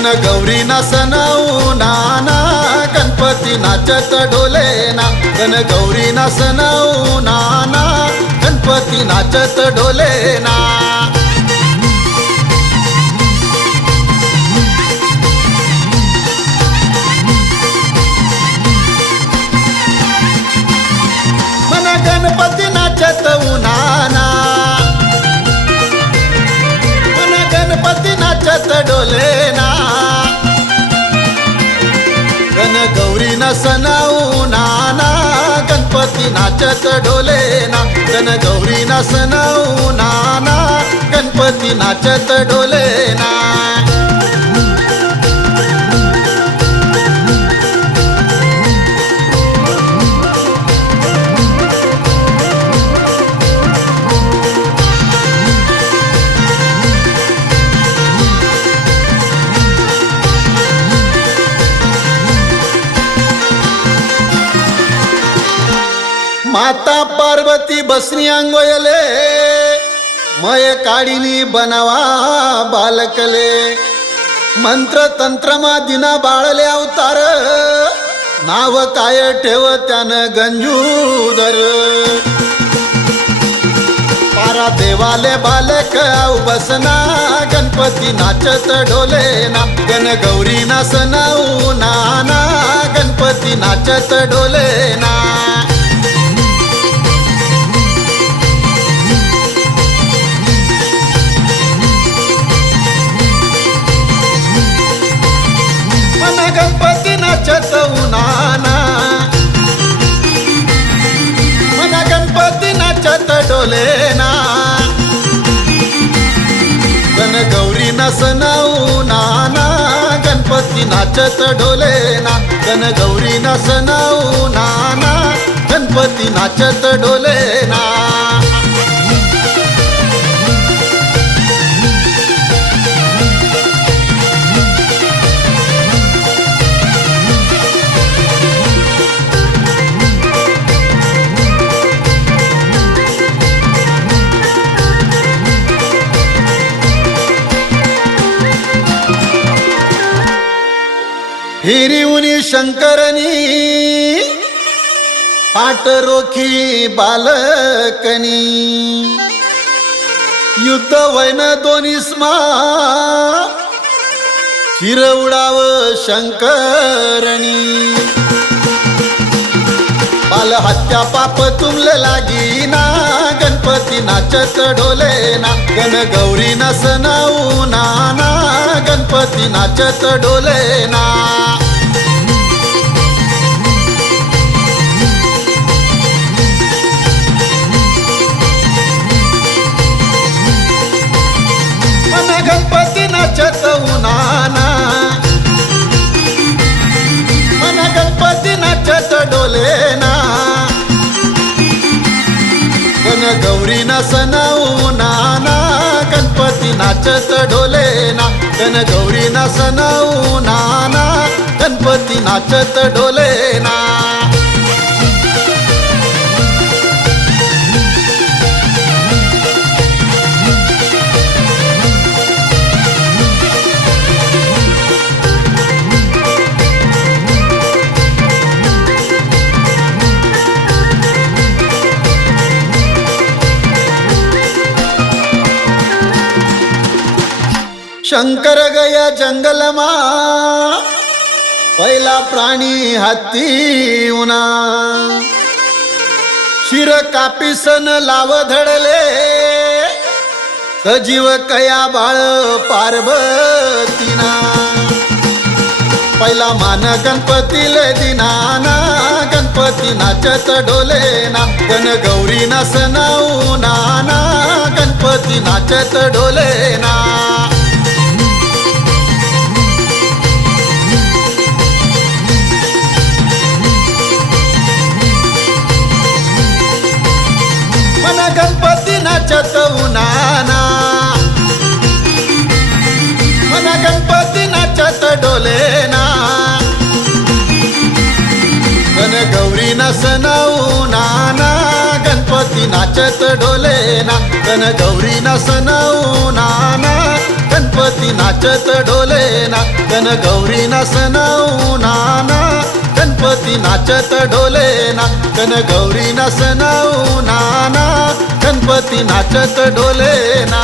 गण गौरी नसनऊ नाना गणपती नाचत डोलेना गण गौरी नसनऊ नाना गणपती नाचत डोलेना मन गणपती नाचत उनाना मन गणपती नाचत डोलेना गौरी नसनाऊ नाना गणपती नाचत डोलेना गण गौरी नसनाऊ नाना गणपती नाचत डोलेना माता पार्वती बसनी अंगोयले मय काढिनी बनावा बालकले. मंत्र तंत्रमा दिना बाळले अवतार नाव काय ठेव त्यानं गंजूदर. पारा देवाले बालक आऊ बसना गणपती नाचत डोलेना गण गौरी नासनाऊ नाना गणपती नाचत डोलेना. मन नाचत डोलेना गण गौरी नसनाऊ नाना गणपती नाचत डोलेना गण गौरी नसनाऊ नाना गणपती नाचत डोलेना हिरिवनी शंकरनी पाट रोखी बालकनी. युद्ध वैन दोन्ही स्मा चिरवडाव शंकरणी बाल हत्या पाप तुमले लागिना गणपती नाचत डोलेना गण गौरी नसना पार्वती नाचत डोलेना मन गणपती नाचत उनाना मन गणपती नाचत डोलेना गण गौरी नसनाऊ नाना गणपती नाचत डोले गण गौरी नसनाऊ नाना गणपती नाचत डोले शंकर गया जंगलमा पहिला प्राणी हत्ती उना शिर कापिसन लाव धडले सजीव कया बाळ पार्वतीना पहिला मान गणपतीले दिनाना गणपती नाचत डोलेना गण गौरी नसनाऊ नाना गणपती नाचत डोलेना ना ना गणपती नाचत डोलेना गण गौरी नसनाऊ नाना गणपती नाचत डोलेना गण गौरी नसनाऊ नाना गणपती नाचत डोलेना गण गौरी नसनाऊ नाना गणपती नाचत डोलेना गण गौरी नसनाऊ नाना गणपती नाचत डोलेना